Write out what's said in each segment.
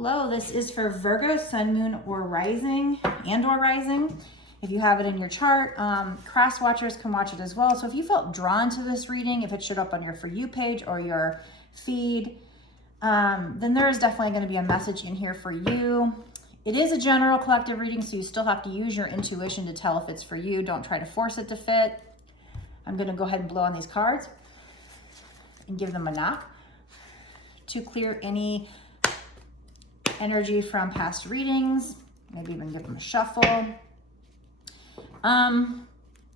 Hello, this is for Virgo, Sun, Moon, or Rising, and/or Rising. If you have it in your chart, cross watchers can watch it as well. So if you felt drawn to this reading, if it showed up on your For You page or your feed, then there is definitely going to be a message in here for you. It is a general collective reading, so you still have to use your intuition to tell if it's for you. Don't try to force it to fit. I'm going to go ahead and blow on these cards and give them a knock to clear any energy from past readings. Maybe even give them a shuffle.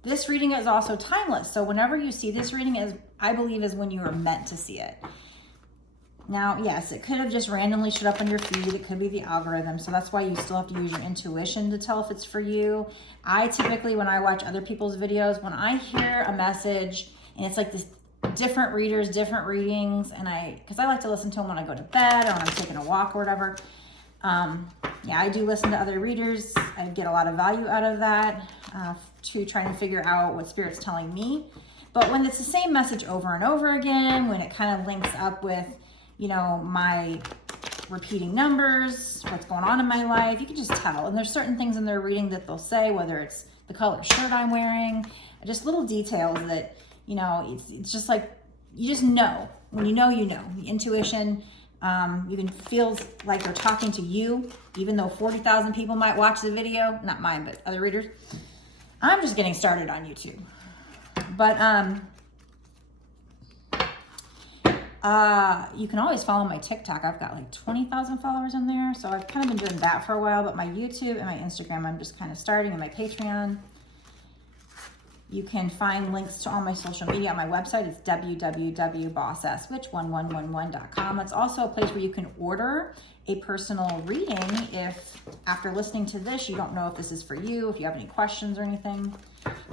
This reading is also timeless. So whenever you see this reading, I believe is when you are meant to see it. Now, yes, it could have just randomly showed up on your feed. It could be the algorithm. So that's why you still have to use your intuition to tell if it's for you. I typically, when I watch other people's videos, when I hear a message and it's like this different readers, different readings, and because I like to listen to them when I go to bed or when I'm taking a walk or whatever. Yeah, I do listen to other readers. I get a lot of value out of that to trying to figure out what Spirit's telling me. But when it's the same message over and over again, when it kind of links up with, you know, my repeating numbers, what's going on in my life, you can just tell. And there's certain things in their reading that they'll say, whether it's the color shirt I'm wearing, just little details that, you know, it's just like, you just know. When you know, you know. The intuition, you can feel like they're talking to you, even though 40,000 people might watch the video. Not mine, but other readers. I'm just getting started on YouTube. But you can always follow my TikTok. I've got like 20,000 followers in there. So I've kind of been doing that for a while. But my YouTube and my Instagram, I'm just kind of starting, and my Patreon. You can find links to all my social media on my website. It's www.bossswitch1111.com. It's also a place where you can order a personal reading if after listening to this, you don't know if this is for you, if you have any questions or anything.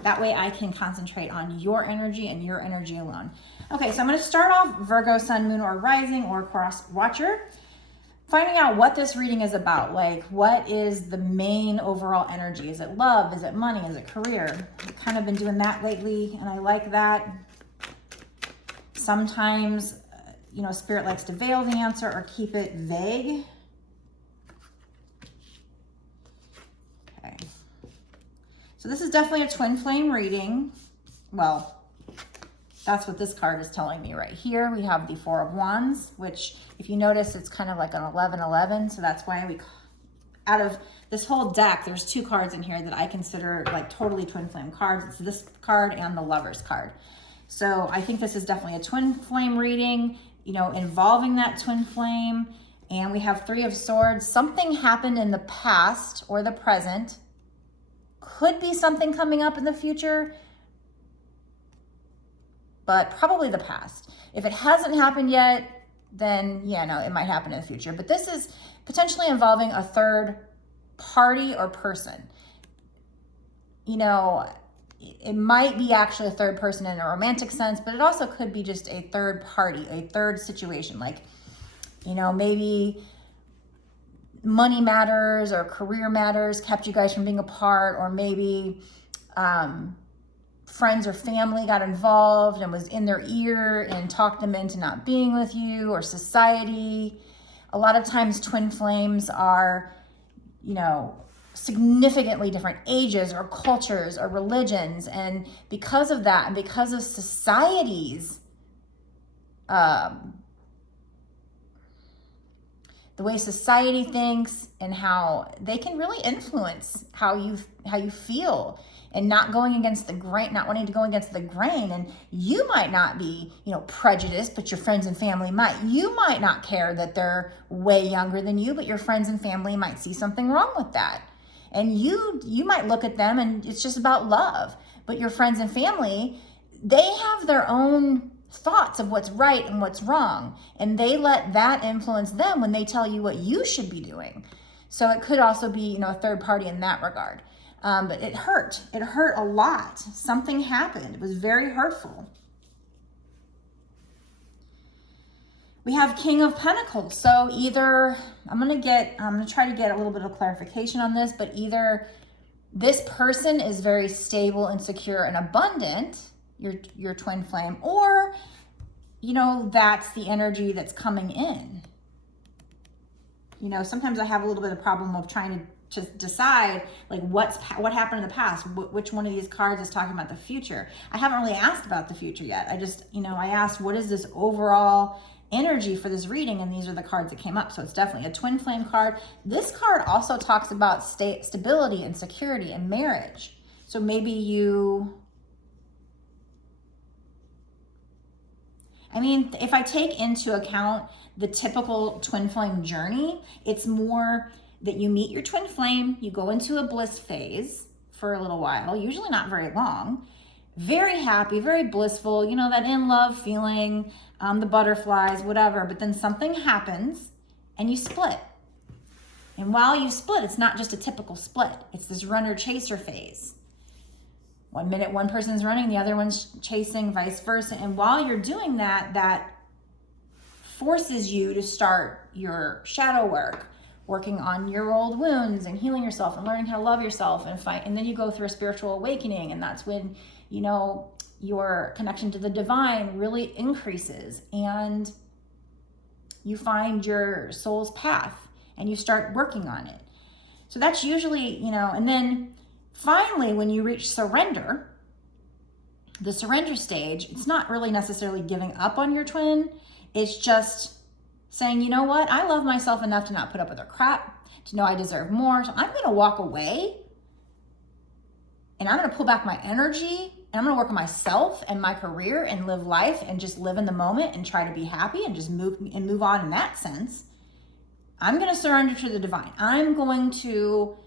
That way I can concentrate on your energy and your energy alone. Okay, so I'm going to start off Virgo, Sun, Moon, or Rising, or Cross Watcher. Finding out what this reading is about, like what is the main overall energy? Is it love? Is it money? Is it career? I've kind of been doing that lately, and I like that. Sometimes, you know, Spirit likes to veil the answer or keep it vague. Okay. So this is definitely a twin flame reading. Well, that's what this card is telling me right here. We have the Four of Wands, which if you notice, it's kind of like an 11-11. So that's why out of this whole deck, there's two cards in here that I consider like totally twin flame cards. It's this card and the Lover's card. So I think this is definitely a twin flame reading, you know, involving that twin flame. And we have Three of Swords. Something happened in the past or the present. Could be something coming up in the future, but probably the past. If it hasn't happened yet, then yeah, no, it might happen in the future. But this is potentially involving a third party or person. You know, it might be actually a third person in a romantic sense, but it also could be just a third party, a third situation. Like, you know, maybe money matters or career matters kept you guys from being apart, or maybe friends or family got involved and was in their ear and talked them into not being with you, or society. A lot of times twin flames are, you know, significantly different ages or cultures or religions. And because of that, and because of society's, the way society thinks and how they can really influence how you feel, and not going against the grain, not wanting to go against the grain. And you might not be, you know, prejudiced, but your friends and family might. You might not care that they're way younger than you, but your friends and family might see something wrong with that. And you might look at them and it's just about love. But your friends and family, they have their own thoughts of what's right and what's wrong. And they let that influence them when they tell you what you should be doing. So it could also be, you know, a third party in that regard. But it hurt. It hurt a lot. Something happened. It was very hurtful. We have King of Pentacles. So either, I'm going to try to get a little bit of clarification on this, but either this person is very stable and secure and abundant, your twin flame, or, you know, that's the energy that's coming in. You know, sometimes I have a little bit of problem of trying to decide like what happened in the past, which one of these cards is talking about the future. I haven't really asked about the future yet. I just, you know, I asked what is this overall energy for this reading, and these are the cards that came up. So it's definitely a twin flame card. This card also talks about stability and security and marriage. So maybe you, I mean, if I take into account the typical twin flame journey, it's more that you meet your twin flame, you go into a bliss phase for a little while, usually not very long, very happy, very blissful, you know, that in love feeling, the butterflies, whatever, but then something happens and you split. And while you split, it's not just a typical split, it's this runner chaser phase. 1 minute one person's running, the other one's chasing, vice versa. And while you're doing that, that forces you to start your shadow work, working on your old wounds and healing yourself and learning how to love yourself and fight. And then you go through a spiritual awakening, and that's when, you know, your connection to the divine really increases and you find your soul's path and you start working on it. So that's usually, you know, and then finally, when you reach surrender, the surrender stage, it's not really necessarily giving up on your twin. It's just saying, you know what? I love myself enough to not put up with their crap, to know I deserve more. So I'm going to walk away and I'm going to pull back my energy and I'm going to work on myself and my career and live life and just live in the moment and try to be happy and just move on in that sense. I'm going to surrender to the divine. I'm going to,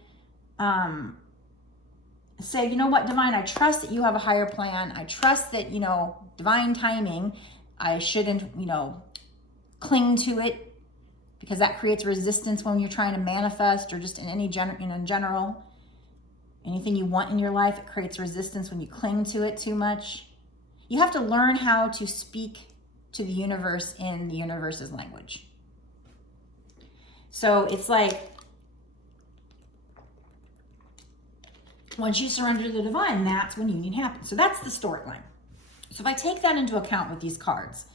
say, you know what, divine, I trust that you have a higher plan. I trust that, you know, divine timing, I shouldn't, you know, cling to it because that creates resistance when you're trying to manifest or just in any in general. Anything you want in your life, it creates resistance when you cling to it too much. You have to learn how to speak to the universe in the universe's language. So it's like, once you surrender to the divine, that's when union happens. So that's the storyline. So if I take that into account with these cards,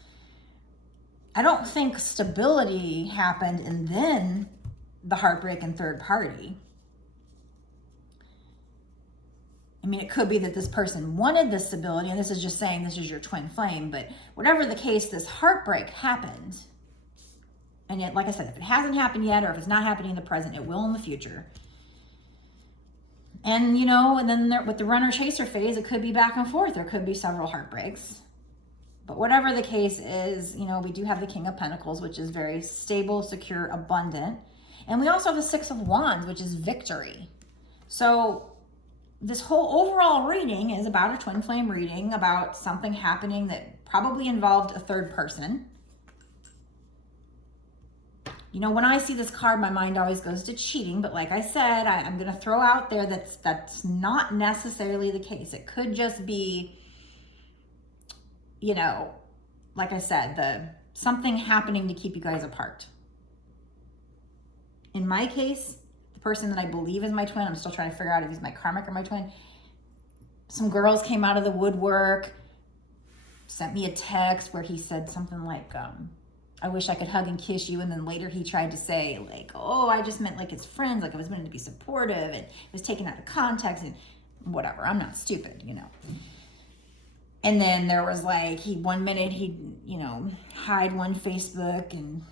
I don't think stability happened and then the heartbreak and third party. I mean, it could be that this person wanted this stability, and this is just saying this is your twin flame, but whatever the case, this heartbreak happened. And yet, like I said, if it hasn't happened yet, or if it's not happening in the present, it will in the future. And, you know, and then with the runner chaser phase, it could be back and forth. There could be several heartbreaks. But whatever the case is, you know, we do have the King of Pentacles, which is very stable, secure, abundant. And we also have the Six of Wands, which is victory. So this whole overall reading is about a twin flame reading, about something happening that probably involved a third person. You know, when I see this card, my mind always goes to cheating. But like I said, I'm going to throw out there that's not necessarily the case. It could just be, you know, like I said, something happening to keep you guys apart. In my case, the person that I believe is my twin, I'm still trying to figure out if he's my karmic or my twin. Some girls came out of the woodwork, sent me a text where he said something like, I wish I could hug and kiss you. And then later he tried to say like, oh, I just meant like as friends, like I was meant to be supportive, and it was taken out of context and whatever. I'm not stupid, you know. And then there was like, one minute he'd, you know, hide one Facebook, and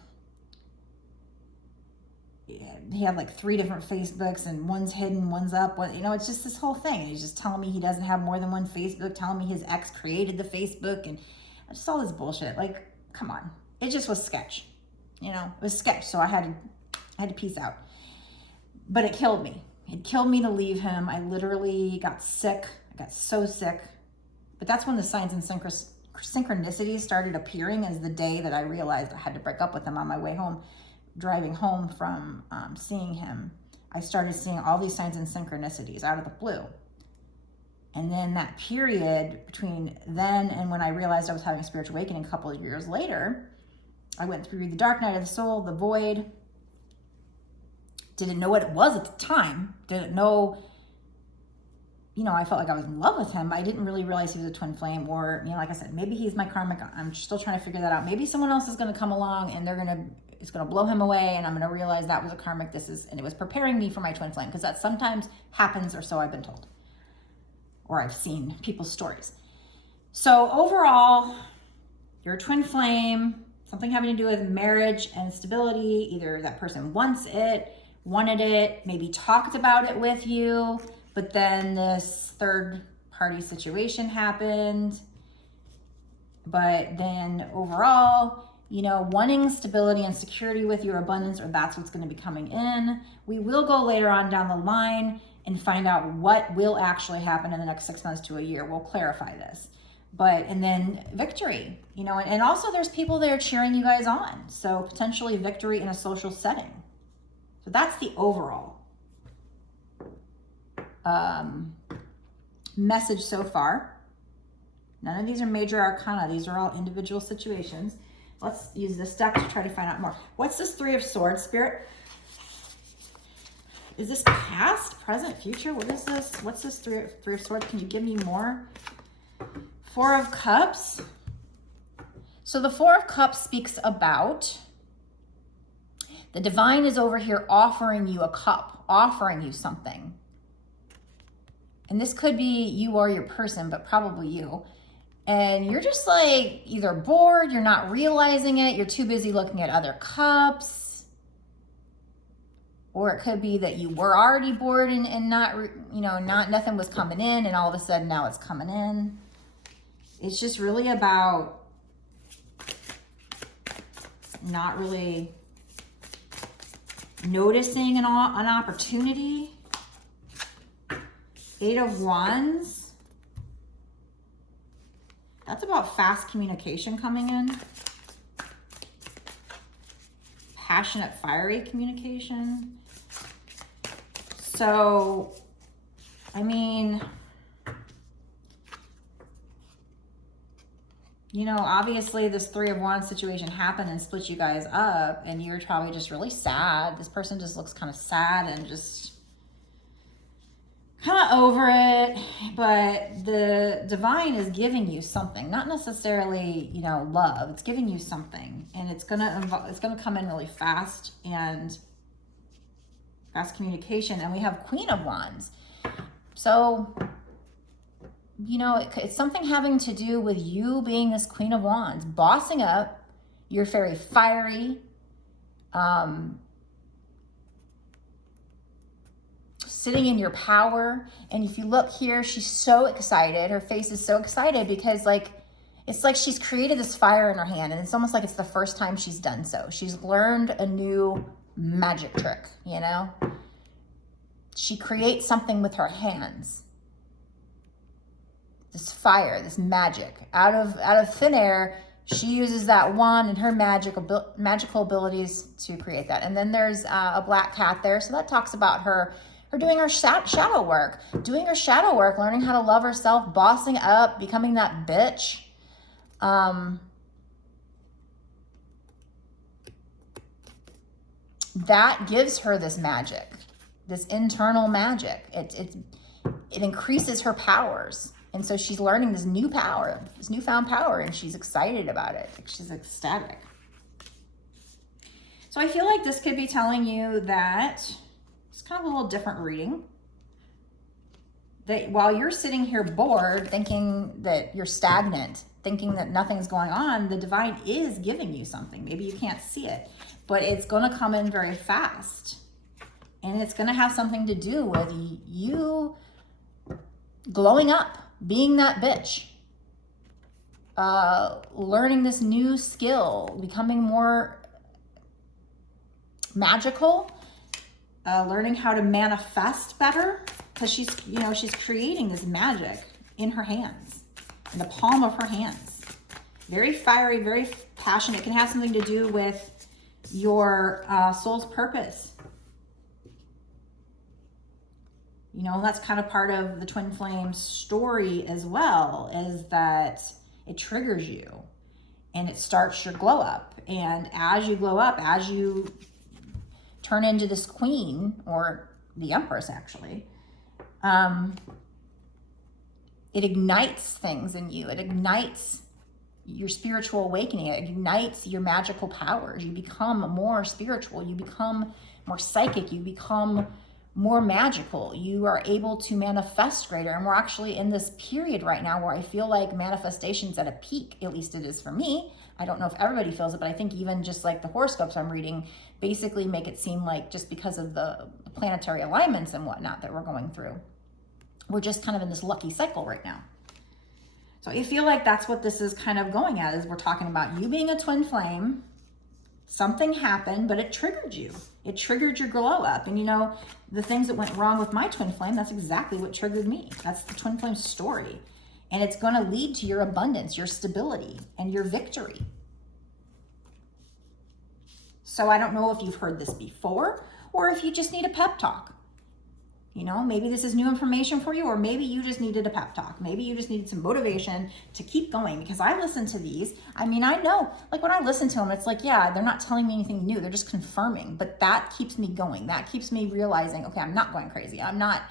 he had like 3 different Facebooks, and one's hidden, one's up. You know, it's just this whole thing. And he's just telling me he doesn't have more than one Facebook, telling me his ex created the Facebook, and just all this bullshit. Like, come on. It just was sketch, you know, it was sketch. So I had to peace out, but it killed me. It killed me to leave him. I literally got sick. I got so sick, but that's when the signs and synchronicities started appearing, as the day that I realized I had to break up with him. On my way home, driving home from seeing him, I started seeing all these signs and synchronicities out of the blue. And then that period between then and when I realized I was having a spiritual awakening a couple of years later, I went through the dark night of the soul, the void. Didn't know what it was at the time. Didn't know you know, I felt like I was in love with him. I didn't really realize he was a twin flame, or, you know, like I said, maybe he's my karmic. I'm still trying to figure that out. Maybe someone else is going to come along and it's going to blow him away, and I'm going to realize that was a karmic. And it was preparing me for my twin flame, because that sometimes happens, or so I've been told, or I've seen people's stories. So overall, you're a twin flame, something having to do with marriage and stability. Either that person wanted it, maybe talked about it with you, but then this third party situation happened. But then overall, you know, wanting stability and security with your abundance, or that's what's going to be coming in. We will go later on down the line and find out what will actually happen in the next 6 months to a year. We'll clarify this. And then victory, you know, and also there's people there cheering you guys on. So potentially victory in a social setting. So that's the overall message so far. None of these are major arcana. These are all individual situations. Let's use this deck to try to find out more. What's this Three of Swords, Spirit? Is this past, present, future? What is this? What's this Three of Swords? Can you give me more? Four of Cups. So the Four of Cups speaks about the divine is over here offering you a cup, offering you something. And this could be you or your person, but probably you. And you're just like either bored, you're not realizing it, you're too busy looking at other cups. Or it could be that you were already bored and not, you know, nothing was coming in, and all of a sudden now it's coming in. It's just really about not really noticing an opportunity. Eight of Wands. That's about fast communication coming in. Passionate, fiery communication. So, I mean, you know, obviously this Three of Wands situation happened and split you guys up, and you're probably just really sad. This person just looks kind of sad and just kind of over it, but the divine is giving you something, not necessarily, you know, love. It's giving you something, and it's gonna come in really fast, and fast communication. And we have Queen of Wands. So, you know, it's something having to do with you being this Queen of Wands, bossing up. You're very fiery. Sitting in your power. And if you look here, she's so excited. Her face is so excited because it's like she's created this fire in her hand, and it's almost like it's the first time she's done so. She's learned a new magic trick, you know? She creates something with her hands. This fire, this magic. Out of thin air, she uses that wand and her magical abilities to create that. And then there's a black cat there. So that talks about her doing her shadow work. Doing her shadow work, learning how to love herself, bossing up, becoming that bitch. That gives her this magic, this internal magic. It increases her powers. And so she's learning this new power, this newfound power, and she's excited about it. She's ecstatic. So I feel like this could be telling you that it's kind of a little different reading. That while you're sitting here bored, thinking that you're stagnant, thinking that nothing's going on, the divine is giving you something. Maybe you can't see it, but it's going to come in very fast. And it's going to have something to do with you glowing up, being that bitch, learning this new skill, becoming more magical, learning how to manifest better, because she's creating this magic in her hands, in the palm of her hands. Very fiery, very passionate. It can have something to do with your soul's purpose. You know, that's kind of part of the twin flame story as well, is that it triggers you and it starts your glow up. And as you glow up, as you turn into this queen, or the empress actually, it ignites things in you. It ignites your spiritual awakening. It ignites your magical powers. You become more spiritual. You become more psychic. You become more magical. You are able to manifest greater. And we're actually in this period right now where I feel like manifestation's at a peak. At least it is for me. I don't know if everybody feels it, but I think even just like the horoscopes I'm reading basically make it seem like, just because of the planetary alignments and whatnot that we're going through, we're just kind of in this lucky cycle right now. So I feel like that's what this is kind of going at, is we're talking about you being a twin flame. Something happened, but it triggered you. It triggered your glow up. And you know, the things that went wrong with my twin flame, that's exactly what triggered me. That's the twin flame story. And it's going to lead to your abundance, your stability, and your victory. So I don't know if you've heard this before, or if you just need a pep talk. You know, maybe this is new information for you, or maybe you just needed a pep talk. Maybe you just needed some motivation to keep going, because I listen to these. I mean, I know, like when I listen to them, it's like, yeah, they're not telling me anything new. They're just confirming, but that keeps me going. That keeps me realizing, okay, I'm not going crazy. I'm not,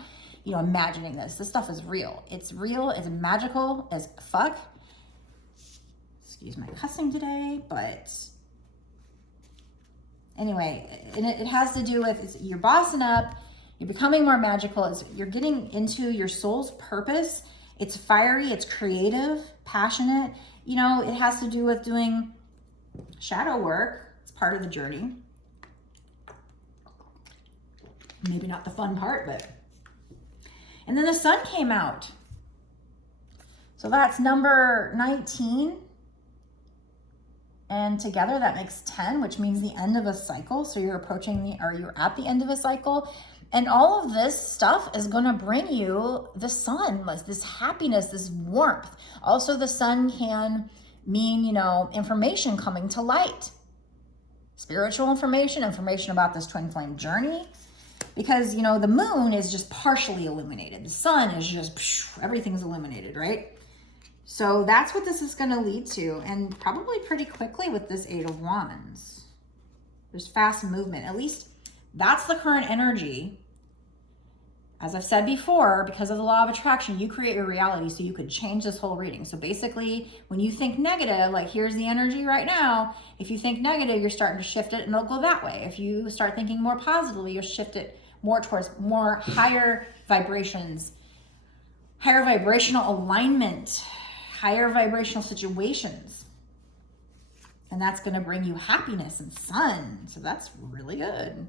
you know, imagining this. This stuff is real. It's real. It's magical as fuck. Excuse my cussing today, but anyway, and it has to do with, you're bossing up. You're becoming more magical. You're getting into your soul's purpose. It's fiery, it's creative, passionate. You know, it has to do with doing shadow work. It's part of the journey. Maybe not the fun part, but. And then the sun came out. So that's number 19. And together that makes 10, which means the end of a cycle. So you're approaching you're at the end of a cycle. And all of this stuff is going to bring you the sun, this happiness, this warmth. Also, the sun can mean, you know, information coming to light. Spiritual information about this twin flame journey. Because, you know, the moon is just partially illuminated. The sun is just, everything's illuminated, right? So that's what this is going to lead to. And probably pretty quickly with this 8 of Wands. There's fast movement. At least that's the current energy. As I've said before, because of the law of attraction, you create your reality, so you could change this whole reading. So basically, when you think negative, like here's the energy right now, if you think negative, you're starting to shift it and it'll go that way. If you start thinking more positively, you'll shift it more towards more higher vibrations, higher vibrational alignment, higher vibrational situations. And that's going to bring you happiness and sun. So that's really good.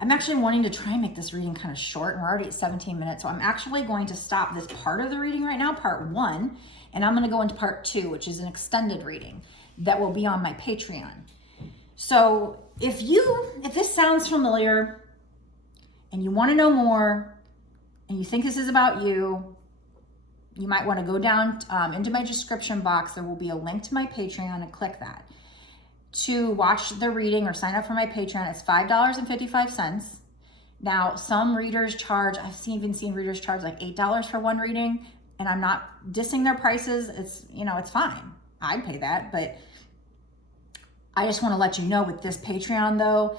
I'm actually wanting to try and make this reading kind of short, and we're already at 17 minutes. So I'm actually going to stop this part of the reading right now, part 1, and I'm going to go into part 2, which is an extended reading that will be on my Patreon. So if this sounds familiar and you want to know more and you think this is about you, you might want to go down into my description box. There will be a link to my Patreon, and click that. To watch the reading or sign up for my Patreon, it's $5.55. Now, some readers charge, even seen readers charge like $8 for one reading, and I'm not dissing their prices. It's, you know, it's fine. I'd pay that, but I just want to let you know with this Patreon though,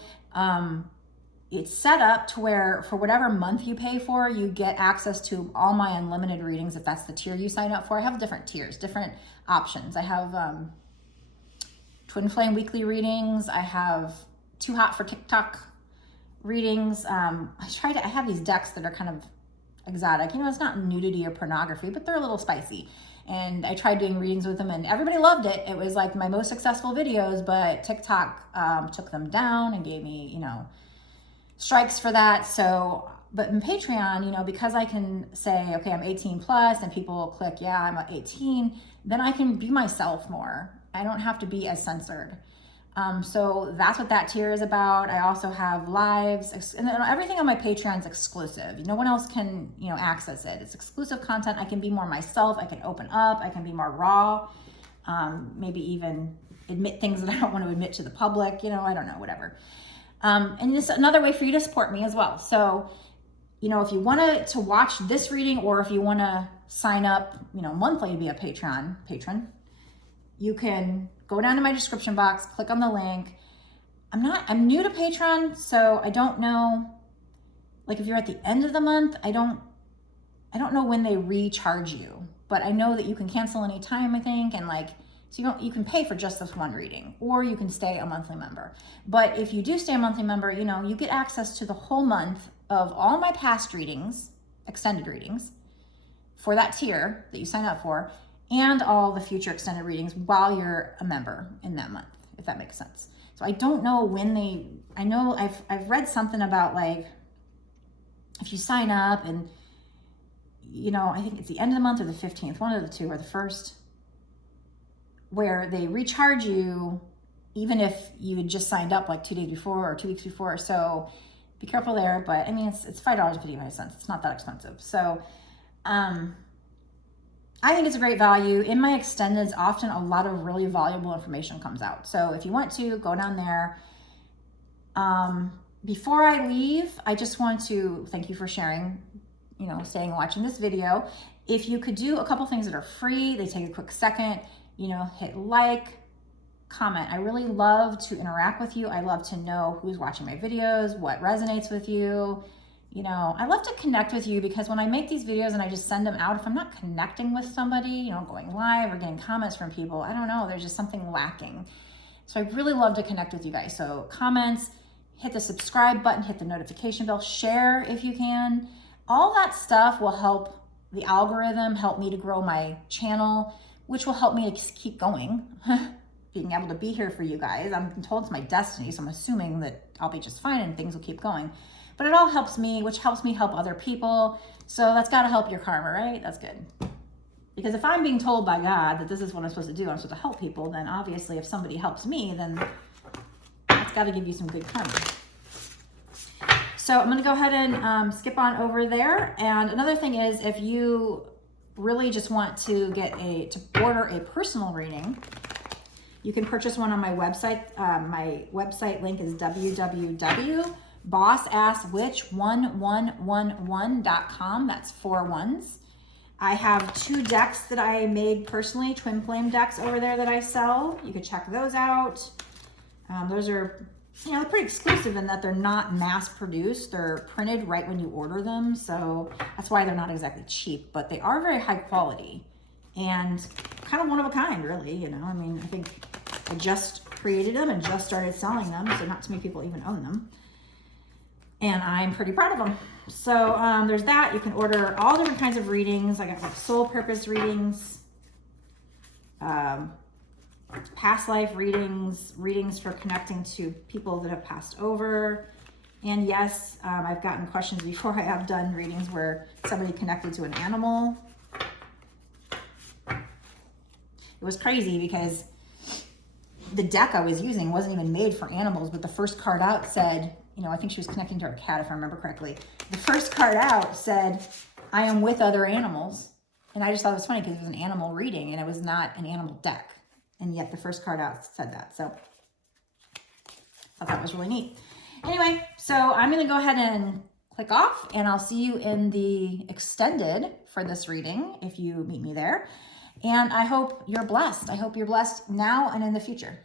it's set up to where for whatever month you pay for, you get access to all my unlimited readings if that's the tier you sign up for. I have different tiers, different options. I have Twin Flame weekly readings. I have Too Hot for TikTok readings. I have these decks that are kind of exotic. You know, it's not nudity or pornography, but they're a little spicy. And I tried doing readings with them and everybody loved it. It was like my most successful videos, but TikTok took them down and gave me, you know, strikes for that. So, but in Patreon, you know, because I can say, okay, I'm 18 plus and people click, yeah, I'm 18, then I can be myself more. I don't have to be as censored. So that's what that tier is about. I also have lives, and then everything on my Patreon is exclusive. No one else can, you know, access it. It's exclusive content. I can be more myself. I can open up. I can be more raw. Maybe even admit things that I don't want to admit to the public. You know, I don't know, whatever. And it's another way for you to support me as well. So, you know, if you want to watch this reading, or if you want to sign up, you know, monthly to be a patron, you can go down to my description box, click on the link. I'm new to Patreon, so I don't know, like if you're at the end of the month, I don't I don't know when they recharge you, but I know that you can cancel anytime, I think, and like, so you can pay for just this one reading, or you can stay a monthly member. But if you do stay a monthly member, you know, you get access to the whole month of all my past readings, extended readings, for that tier that you sign up for, and all the future extended readings while you're a member in that month, if that makes sense. So I don't know when I know I've read something about like, if you sign up and, you know, I think it's the end of the month or the 15th, one of the two, or the first, where they recharge you even if you had just signed up like 2 days before or 2 weeks before. So be careful there. But I mean, it's $5.59. It's not that expensive. So I think it's a great value. In my extendeds, often a lot of really valuable information comes out. So if you want to, go down there. Before I leave, I just want to thank you for sharing, you know, staying and watching this video. If you could do a couple things that are free, they take a quick second, you know, hit like, comment. I really love to interact with you. I love to know who's watching my videos, what resonates with you. You know, I love to connect with you, because when I make these videos and I just send them out, if I'm not connecting with somebody, you know, going live or getting comments from people, I don't know, there's just something lacking. So I really love to connect with you guys. So comments, hit the subscribe button, hit the notification bell, share if you can. All that stuff will help the algorithm, help me to grow my channel, which will help me to keep going. Being able to be here for you guys. I'm told it's my destiny, so I'm assuming that I'll be just fine and things will keep going. But it all helps me, which helps me help other people. So that's got to help your karma, right? That's good. Because if I'm being told by God that this is what I'm supposed to do, I'm supposed to help people, then obviously if somebody helps me, then that's got to give you some good karma. So I'm going to go ahead and skip on over there. And another thing is, if you really just want to order a personal reading, you can purchase one on my website. My website link is www.bossasswitch1111.com. That's 4 1s. I have 2 decks that I made personally, Twinflame decks over there that I sell. You can check those out. Those are, you know, pretty exclusive in that they're not mass produced. They're printed right when you order them. So that's why they're not exactly cheap, but they are very high quality and kind of one of a kind, really. You know, I mean, I think I just created them and just started selling them, so not too many people even own them. And I'm pretty proud of them. So there's that. You can order all different kinds of readings. I got like soul purpose readings, past life readings, readings for connecting to people that have passed over. And yes, I've gotten questions before. I have done readings where somebody connected to an animal. It was crazy because the deck I was using wasn't even made for animals, but the first card out said, you know, I think she was connecting to her cat, if I remember correctly. The first card out said, I am with other animals. And I just thought it was funny because it was an animal reading and it was not an animal deck. And yet the first card out said that. So I thought that was really neat. Anyway, so I'm going to go ahead and click off, and I'll see you in the extended for this reading if you meet me there. And I hope you're blessed. I hope you're blessed now and in the future.